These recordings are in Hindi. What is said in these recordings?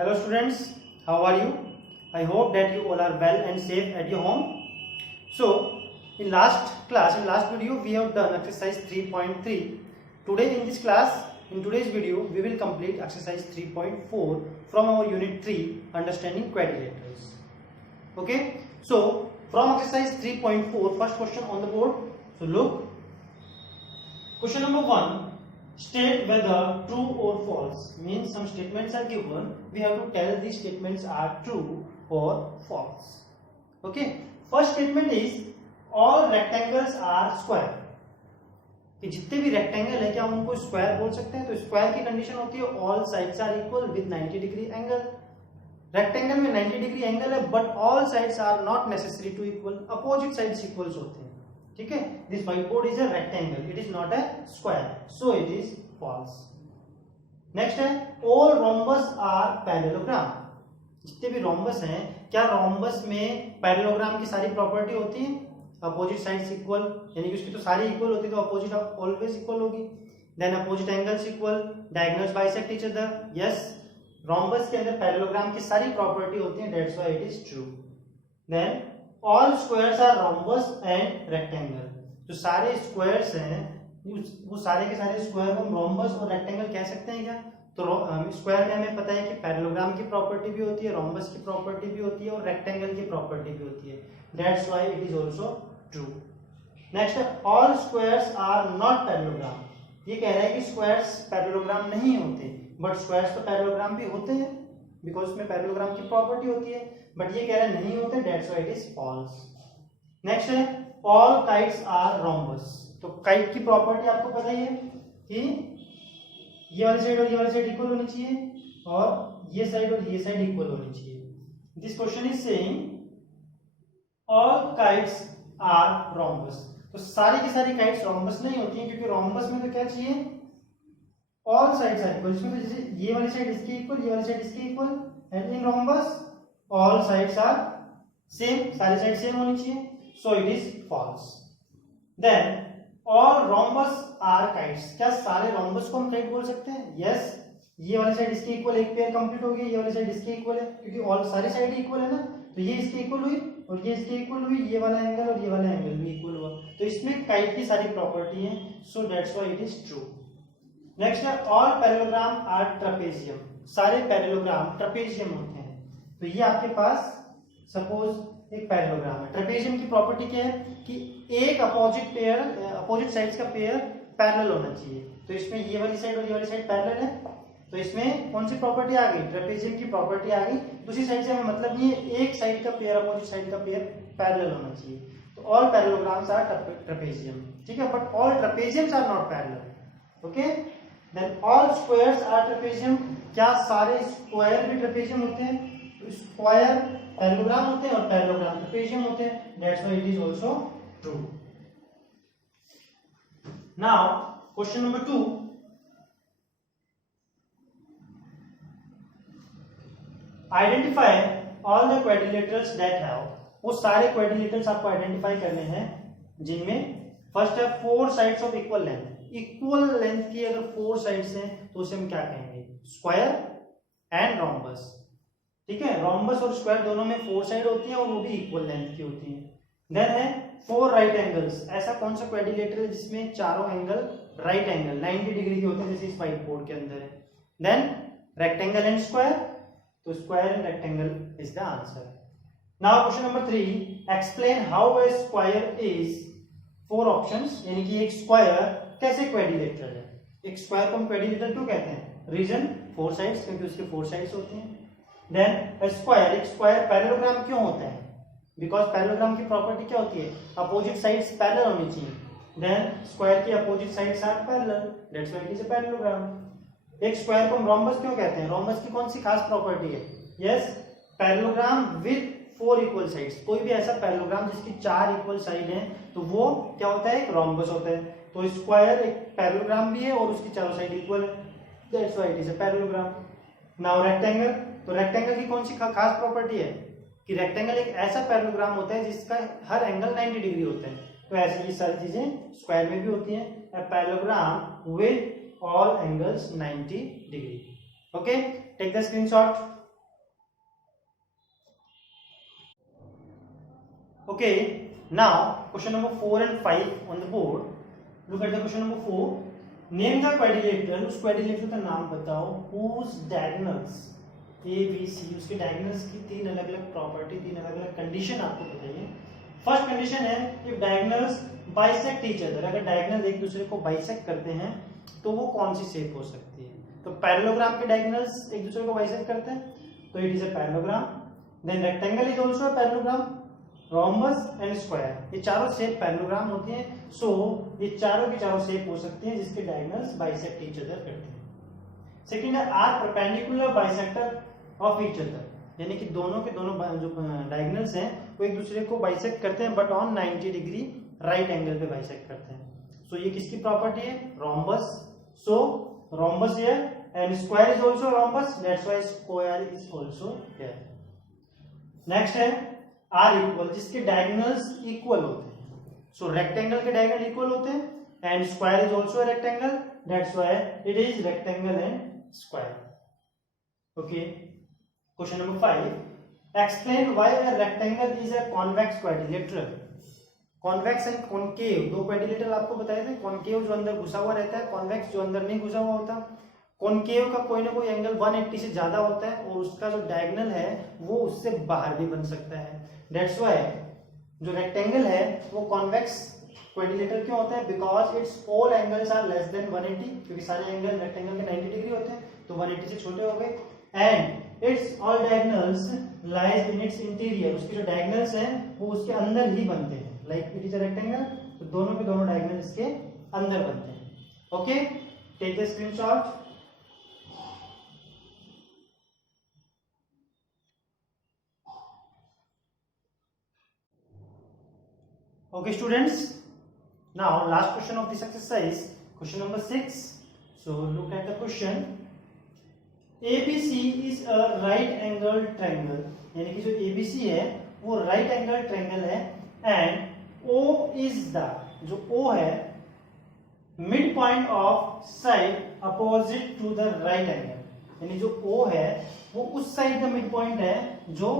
Hello students, how are you? I hope that you all are well and safe at your home. So, in last video, we have done exercise 3.3. Today in this class, in today's video, we will complete exercise 3.4 from our unit 3, understanding quadrilaterals. Okay, so from exercise 3.4, first question on the board. So look, question number 1. State whether true or false. Means some statements are given, we have to tell these statements are true or false. Okay, first statement is all rectangles are square. कि जितने भी रेक्टेंगल है क्या हम उनको स्क्वायर बोल सकते हैं? तो स्क्वायर की कंडीशन होती है all sides are equal with 90 degree angle. Rectangle में 90 डिग्री एंगल है but all sides are not necessary to equal, opposite sides equals होते हैं. ठीक है, this white board is a rectangle, it is not a square, so it is false. Next है ऑल रोम्बस आर पैरेललोग्राम. जितने भी रोम्बस हैं क्या रोम्बस में पैरेललोग्राम की सारी प्रॉपर्टी होती है? अपोजिट साइड्स इक्वल, यानी कि उसकी तो सारी इक्वल होती है तो अपोजिट ऑलवेज इक्वल होगी. Then opposite angles equal, diagonals bisect each other. Yes, rhombus के अंदर पैरेललोग्राम की सारी प्रॉपर्टी होती है, that's why it is true. Then all squares are rhombus and rectangle. जो सारे स्क्वायर्स हैं वो सारे के सारे स्क्वायर को रोम्बस और रेक्टेंगल कह सकते हैं क्या? तो स्क्वायर में हमें पता है कि पैरेललोग्राम की प्रॉपर्टी भी होती है, रोम्बस की प्रॉपर्टी भी होती है और रेक्टेंगल की प्रॉपर्टी भी होती है, that's why it is also true. Next, all squares are not parallelogram. ये कह रहा है कि स्क्वायर्स पैरेललोग्राम नहीं होते, बट स्क्वायर्स तो पैरेललोग्राम भी होते हैं बिकॉज उसमें पैरेललोग्राम की प्रॉपर्टी होती है, बट ये कह रहा है नहीं होते, that's why it is false. Next है ऑल काइट्स आर रोम्बस. तो काइट की प्रॉपर्टी आपको पता ही है कि ये वाली साइड और ये वाली साइड इक्वल होनी चाहिए और ये साइड और ये साइड इक्वल होनी चाहिए. This question is saying all kites are rhombus. तो सारी की सारी काइट्स रोम्बस नहीं होती हैं क्योंकि रोम्बस में तो क्या चाहिए, ऑल साइड्स आर इक्वल. इसमें तो जैसे ये वाली साइड इसकी इक्वल, ये वाली साइड इसकी equal, and in rhombus all sides are same, सारी साइड सेम होनी चाहिए, so it is false. Then all rhombus are kites. क्या सारे रोम्बस को हम काइट बोल सकते हैं? यस, ये वाली साइड इसकी इक्वल, एक पेयर कंप्लीट हो गई, ये वाली साइड इसकी इक्वल है क्योंकि ऑल सारी साइड इक्वल है ना, तो ये इसकी इक्वल हुई और ये इसकी इक्वल हुई, ये वाला एंगल और ये वाला एंगल भी इक्वल हुआ, तो इसमें काइट की सारी प्रॉपर्टी है, so that's why it is true. Next है ऑल पैरेललोग्राम आर ट्रेपेजियम. सारे पैरेललोग्राम ट्रेपेजियम होते हैं. तो ये आपके पास सपोज एक पैरेललोग्राम है. ट्रेपेजियम की प्रॉपर्टी क्या है कि एक अपोजिट साइड्स का पेयर पैरेलल होना चाहिए. तो इसमें ये वाली साइड और ये वाली साइड पैरेलल है, तो इसमें कौन सी प्रॉपर्टी आ गई? ट्रेपेजियम की प्रॉपर्टी आ गई. दूसरी साइड से हमें मतलब नहीं है, एक साइड का पेयर अपोजिट साइड का पेयर पैरेलल होना चाहिए. तो ऑल पैरेललोग्राम्स आर ट्रेपेजियम. ठीक है, but all trapeziums are not parallel. Okay, then all squares are trapezium. क्या सारे स्क्वायर भी ट्रेपेजियम होते हैं? तो स्क्वायर पैरेललोग्राम होते हैं और पैरेललोग्राम ट्रेपेजियम होते हैं, that's why it is also true. Now question number 2. Identify all the quadrilaterals that have. वो सारे क्वाड्रिलेटरल्स आपको आइडेंटिफाई करने हैं जिनमें फर्स्ट है 4 sides of equal length. Equal length की अगर 4 साइड्स हैं तो उसे हम क्या कहेंगे? Square and rhombus. ठीक है, रोम्बस और स्क्वायर दोनों में 4 साइड होती हैं और वो भी इक्वल लेंथ की होती हैं. देन है 4 राइट एंगल्स. ऐसा कौन सा क्वाड्रिलेटरल जिसमें चारों एंगल राइट एंगल 90 डिग्री के होते हैं, जैसे इस व्हाइट बोर्ड के अंदर है. देन रेक्टेंगल एंड स्क्वायर, तो square and rectangle is the answer. Now question number 3. Explain how a square is. 4 options, यानी कि एक स्क्वायर कैसे क्वाड्रिलेटरल है. एक स्क्वायर को हम क्वाड्रिलेटरल क्यों कहते हैं? रीजन 4 साइड्स, क्योंकि उसके 4 साइड्स होती हैं. देन स्क्वायर, एक स्क्वायर पैरेललोग्राम क्यों होता है? बिकॉज पैरेललोग्राम की प्रॉपर्टी क्या होती है? अपोजिट साइड्स पैरेलल होनी चाहिए. देन स्क्वायर की opposite sides are parallel, that's why it is a parallelogram. एक स्क्वायर को हम रोम्बस क्यों कहते हैं? रोम्बस की कौन सी खास प्रॉपर्टी है? Yes, parallelogram with 4 equal sides. कोई भी ऐसा पैरेललोग्राम जिसकी 4 इक्वल साइड हैं तो वो क्या होता है? एक रोम्बस होता है. तो स्क्वायर एक पैरेललोग्राम भी है और उसकी चारों साइड इक्वल है, that's why it is a parallelogram. Now rectangle. तो रेक्टेंगल की कौन सी खास प्रॉपर्टी है कि रेक्टेंगल एक ऐसा पैरेललोग्राम होता है जिसका हर एंगल 90 डिग्री होता है. तो ऐसी ये सारी चीजें स्क्वायर में भी होती हैं. A parallelogram with all angles 90 degree. Okay, take the screenshot. Okay, now question number 4 and 5 on the board. Look at the question number 4. Name the quadrilateral. उस quadrilateral का नाम बताओ whose diagonals A B C, उसके diagonals की तीन अलग अलग प्रॉपर्टी, तीन अलग अलग कंडीशन आपको बताइए. फर्स्ट कंडीशन है if diagonals bisect each other. अगर diagonal एक दूसरे को bisect करते हैं तो वो कौन सी शेप हो सकती है? तो पैरेललोग्राम के diagonals एक दूसरे को bisect करते हैं तो it is a parallelogram. Then rectangle is also a parallelogram. Rhombus and square, ये चारों शेप पैरेललोग्राम होती हैं. सो ये चारों की चारों शेप हो सकती हैं जिसके डायगोनल्स बाइसेक्ट ईच अदर करते हैं. सेकंड है are perpendicular bisector of each other, यानी कि दोनों के दोनों जो डायगोनल्स हैं वो एक दूसरे को बाइसेक्ट करते हैं but on 90 degree right angle पे बाइसेक्ट करते हैं. सो ये किसकी प्रॉपर्टी है? Rhombus. So rhombus here and square is also rhombus, that's why square is also here. Next है आर इक्वल, जिसके डायगोनल्स इक्वल होते हैं. सो रेक्टेंगल के डायगोनल इक्वल होते हैं and square is also rectangle, that's why it is rectangle and square. Okay, question number 5. Explain why a rectangle is a convex quadrilateral. Convex and concave, दो क्वाड्रिलेटरल आपको बताए थे. कॉनकेव जो अंदर घुसा हुआ रहता है, कॉन्वेक्स जो अंदर नहीं घुसा हुआ होता. कॉनकेव का कोई ना कोई एंगल 180 से ज्यादा होता है और उसका जो डायगोनल है वो उससे बाहर भी बन सकता है. दैट्स व्हाई जो रेक्टेंगल है वो कॉन्वेक्स क्वाड्रिलेटरल क्यों होता है? Because it's all angles are less than 180, क्योंकि सारे एंगल रेक्टेंगल के 90 डिग्री होते हैं तो 180 से छोटे हो गए. And it's all diagonals lies in its interior, उसके जो डायगोनल्स हैं वो उसके अंदर ही बनते हैं. Like it is a rectangle, तो दोनों के दोनों डायगोनल इसके अंदर बनते हैं. Okay, take the screenshot. Okay students, now last question of this exercise, question number 6. So look at the question. ABC is a right angled triangle, यानी कि जो ABC है वो right angled triangle है and O is the, जो O है midpoint of side opposite to the right angle, यानी जो O है वो उस साइड का midpoint है जो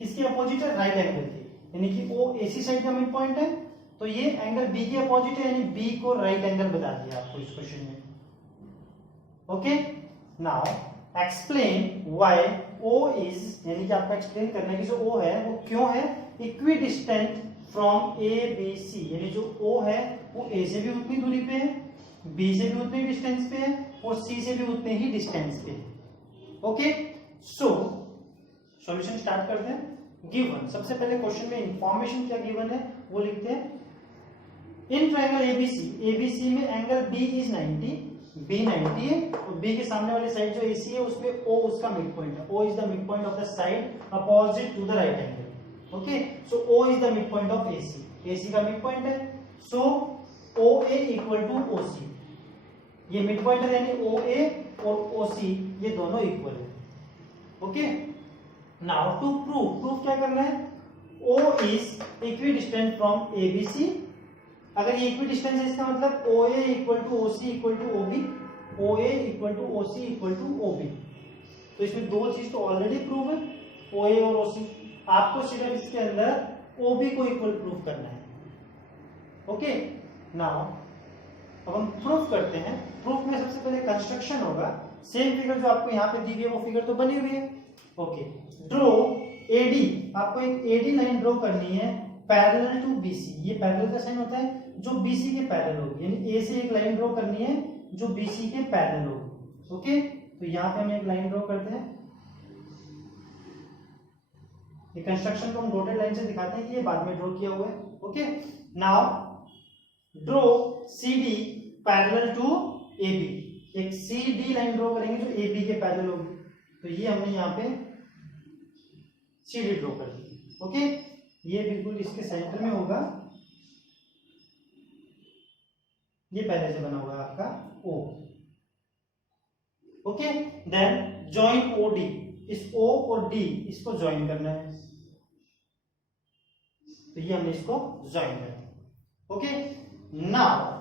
किसके अपोजिट है? राइट एंगल की, यानी कि ओ एसी साइड का मिड पॉइंट है तो ये एंगल बी के अपोजिट है, यानी बी को राइट एंगल बता दिया आपको इस क्वेश्चन में. Okay, now explain why O is, यानी कि आपको एक्सप्लेन करना है कि जो ओ है वो क्यों है equidistant from A B C, यानी जो ओ है वो ए से भी उतनी दूरी पे है, बी से भी उतनी डिस्टेंस पे है और सी से भी उतने ही डिस्टेंस पे है. ओके, सो सॉल्यूशन स्टार्ट करते हैं. गिवन, सबसे पहले क्वेश्चन में इंफॉर्मेशन क्या गिवन है वो लिखते हैं. इन ट्रायंगल एबीसी में एंगल बी इज 90, बी 90 है और बी के सामने वाली साइड जो एसी है उसपे ओ उसका मिड पॉइंट है. O is the midpoint of the side opposite to the right angle. Okay, so O is the midpoint of AC, AC का मिड पॉइंट है. सो ओ ए इक्वल टू ओ सी, ये मिड पॉइंट है यानी ओ ए और ओ सी ये दोनों इक्वल है. ओके, नाउ टू प्रूफ क्या करना है? O is equidistant from ABC. अगर ये इक्वी डिस्टेंस है इसका मतलब OA equal to OC equal to OB, OA equal to OC equal to OB. तो इसमें दो चीज तो ऑलरेडी प्रूव है, OA और OC. आपको सिर्फ इसके अंदर OB को इक्वल प्रूफ करना है. ओके, नाउ अब हम प्रूफ करते हैं. प्रूफ में सबसे पहले कंस्ट्रक्शन होगा. सेम फिगर जो आपको यहाँ पे दी हुई है वो फिगर तो बनी हुई है. ओके, ड्रॉ एडी, आपको एक एडी लाइन ड्रॉ करनी है पैरेलल टू बीसी. ये पैरेलल का साइन होता है जो बीसी के पैरेलल होगी, यानी ए से एक लाइन ड्रॉ करनी है जो बीसी के पैरेलल होगी. ओके, तो यहाँ पे हम एक लाइन ड्रॉ करते हैं. ये कंस्ट्रक्शन को हम डॉटेड लाइन से दिखाते हैं कि ये बाद में ड्रॉ किया हुआ है. Okay, now draw CD parallel to AB. एक सीडी लाइन ड्रॉ करेंगे जो एबी के पैरेलल होगी. तो ये हमने यहाँ पे सीडी ड्रॉ कर दी. ओके, ये बिल्कुल इसके सेंटर में होगा. ये पहले से बना हुआ है आपका O. Okay, then join OD, इस O और D इसको ज्वाइन करना है. तो ये हमने इसको ज्वाइन कर दिया. Okay, now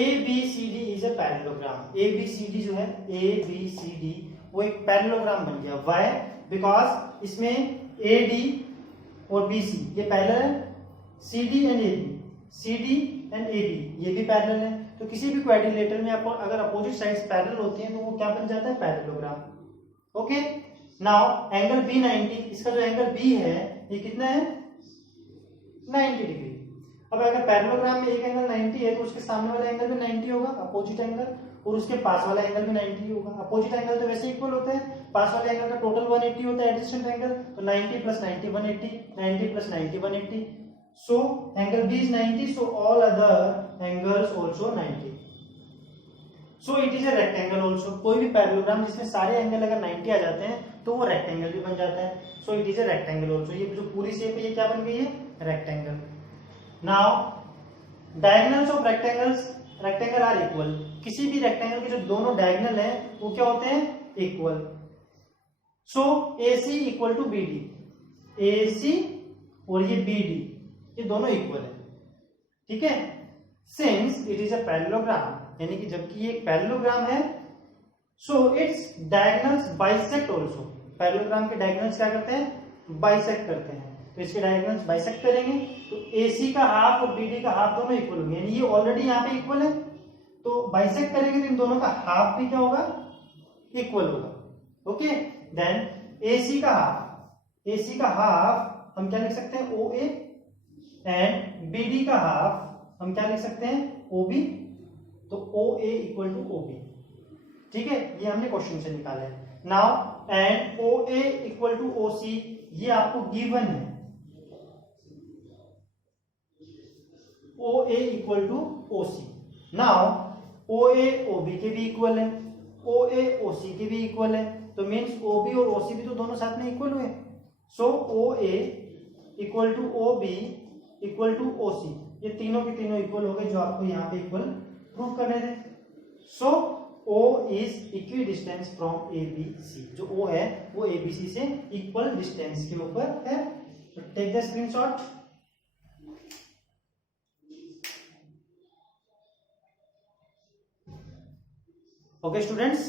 ABCD is a parallelogram. ABCD जो है ABCD वो एक पैरेललोग्राम बन गया. व्हाई? बिकॉज इसमें AD और BC ये पैरेलल है, CD and AB, CD and AB ये भी पैरेलल है। तो किसी भी क्वाड्रिलेटरल में आपको अगर अपोजिट साइड्स पैरेलल होती हैं तो वो क्या बन जाता है, parallelogram. Okay, now angle B 90, इसका जो एंगल B है ये कितना है, 90 डिग्री। अब अगर पैरेललोग्राम में एक एंगल 90 है तो उसके सामने वाला एंगल भी 90 होगा, अपोजिट एंगल, और उसके पास वाला एंगल भी 90 होगा। अपोजिट एंगल तो वैसे इक्वल होते हैं, पास वाले एंगल का टोटल 180 होता है एडजेसेंट एंगल, तो 90 + 90 180, 90 + 90 180। So angle B is 90, so all other angles also 90. So it is a rectangle also. कोई भी पैरेललोग्राम जिसमें सारे एंगल अगर 90 आ जाते हैं तो वो रेक्टेंगल भी बन जाता है। So it is a rectangle also. ये जो पूरी शेप है ये क्या बन गई है, rectangle. Now diagonals of rectangles, rectangle are equal. किसी भी रेक्टेंगल के जो दोनों डायगोनल हैं वो क्या होते हैं, इक्वल। सो AC = BD, AC और ये BD ये दोनों इक्वल है, ठीक है। Since it is a parallelogram, यानी कि जबकि ये एक पैरेललोग्राम है, so it's diagonals bisect also. Parallelogram के डायगोनल्स क्या करते हैं, बाइसेक्ट करते हैं। तो इसके डायगोनल्स बाइसेक्ट करेंगे तो AC का हाफ और BD का हाफ दोनों इक्वल होंगे, यानी ये ऑलरेडी यहाँ पे इक्वल है, तो बाइसेक्ट करेंगे तो इन दोनों का हाफ भी क्या होगा, इक्वल होगा। ओके, देन AC का हाफ हम क्या लिख सकते हैं, OA, एंड BD का हाफ हम क्या लिख सकते हैं, OB। तो OA = OB, ठीक है, ये हमने क्वेश्चन से निकाला है। नाउ एंड OA = OC ये आपको गिवन है, OA = OC। Now OA OB के भी इक्वल है, OA OC के भी इक्वल है, तो मीन्स OB और OC भी तो दोनों साथ में इक्वल हुए। सो OA = OB = OC, ये तीनों के तीनों इक्वल हो गए जो आपको यहाँ पे इक्वल प्रूव करने थे। सो O is equi distance from ABC, जो O है वो ABC से इक्वल डिस्टेंस के ऊपर है। तो take the screenshot. Okay students,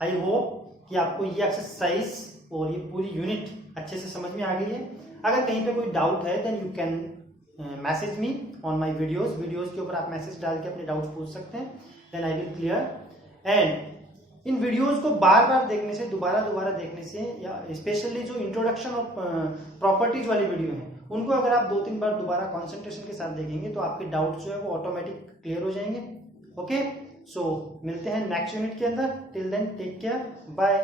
I hope कि आपको ये एक्सरसाइज और ये पूरी यूनिट अच्छे से समझ में आ गई है। अगर कहीं पे कोई डाउट है then you can message me on my videos के ऊपर आप मैसेज डाल के अपने डाउट्स पूछ सकते हैं, then I will clear. And इन वीडियोज को बार बार देखने से, दोबारा देखने से, या स्पेशली जो इंट्रोडक्शन ऑफ प्रॉपर्टीज वाली वीडियो है उनको अगर आप 2-3 बार दोबारा कॉन्सेंट्रेशन के साथ देखेंगे तो आपके डाउट्स जो है वो ऑटोमेटिक क्लियर हो जाएंगे। ओके, सो मिलते हैं नेक्स्ट यूनिट के अंदर। Till then take care, bye.